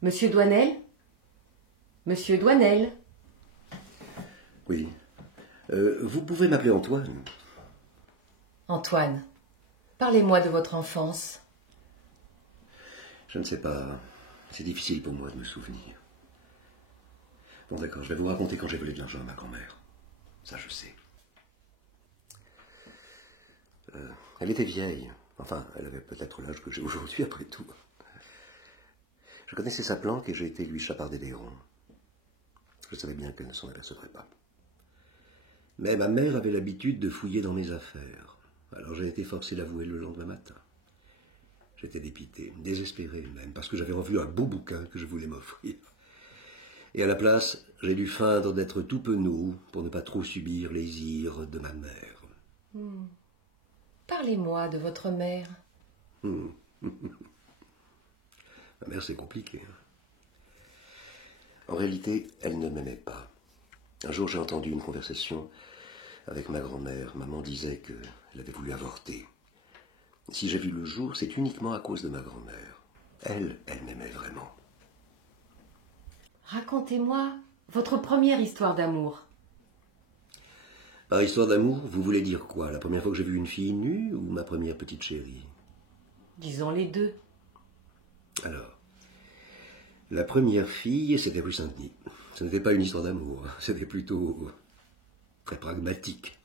Monsieur Douanel? Monsieur Douanel? Oui. Vous pouvez m'appeler Antoine. Antoine, parlez-moi de votre enfance. Je ne sais pas. C'est difficile pour moi de me souvenir. Bon, d'accord, je vais vous raconter quand j'ai volé de l'argent à ma grand-mère. Ça, je sais. Elle était vieille. Enfin, elle avait peut-être l'âge que j'ai aujourd'hui, après tout. Je connaissais sa planque et j'ai été lui chaparder des ronds. Je savais bien qu'elle ne s'en apercevrait pas. Mais ma mère avait l'habitude de fouiller dans mes affaires. Alors j'ai été forcé d'avouer le lendemain matin. J'étais dépité, désespéré même, parce que j'avais revu un beau bouquin que je voulais m'offrir. Et à la place, j'ai dû feindre d'être tout penaud pour ne pas trop subir les ires de ma mère. Parlez-moi de votre mère. Ma mère, c'est compliqué. En réalité, elle ne m'aimait pas. Un jour, j'ai entendu une conversation avec ma grand-mère. Maman disait qu'elle avait voulu avorter. Si j'ai vu le jour, c'est uniquement à cause de ma grand-mère. Elle m'aimait vraiment. Racontez-moi votre première histoire d'amour. Par histoire d'amour, vous voulez dire quoi? La première fois que j'ai vu une fille nue ou ma première petite chérie? Disons les deux. Alors, la première fille, c'était rue Saint-Denis. Ce n'était pas une histoire d'amour, c'était plutôt très pragmatique.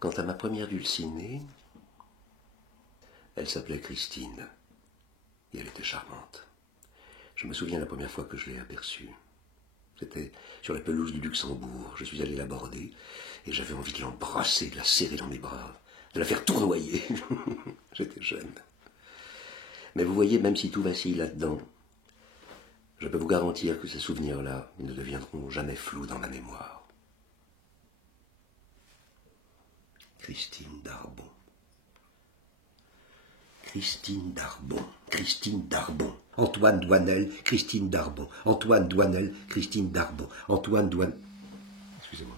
Quant à ma première dulcinée, elle s'appelait Christine. Et elle était charmante. Je me souviens la première fois que je l'ai aperçue. C'était sur la pelouse du Luxembourg. Je suis allé l'aborder et j'avais envie de l'embrasser, de la serrer dans mes bras, de la faire tournoyer. J'étais jeune. Mais vous voyez, même si tout vacille là-dedans, je peux vous garantir que ces souvenirs-là ne deviendront jamais flous dans ma mémoire. Christine Darbon. Christine Darbon. Christine Darbon. Antoine Douanel, Christine Darbon. Antoine Douanel, Christine Darbon. Antoine Douanel... Excusez-moi.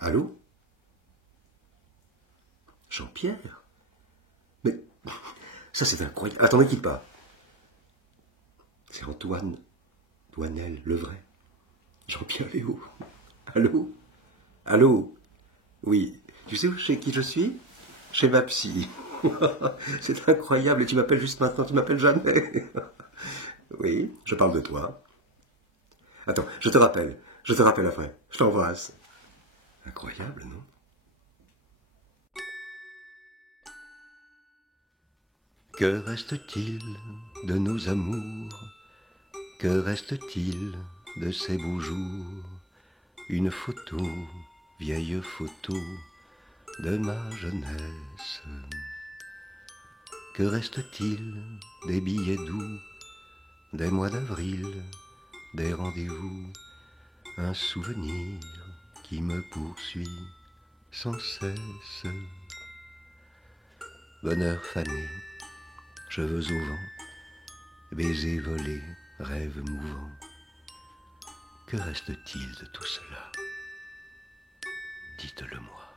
Allô? Jean-Pierre? Mais ça c'est incroyable. Attendez, quitte pas. C'est Antoine Douanel, le vrai. Jean-Pierre Léo. Allô? Allô? Oui. Tu sais chez qui je suis? Chez ma psy. C'est incroyable. Et tu m'appelles juste maintenant, tu m'appelles jamais. Oui, je parle de toi. Attends, je te rappelle. Je te rappelle après. Je t'embrasse. Incroyable, non? Que reste-t-il de nos amours? Que reste-t-il de ces beaux jours? Une photo, vieille photo de ma jeunesse. Que reste-t-il des billets doux, des mois d'avril, des rendez-vous? Un souvenir qui me poursuit sans cesse. Bonheur fané, cheveux au vent, baisers volés, rêves mouvants. Que reste-t-il de tout cela? Dites-le moi.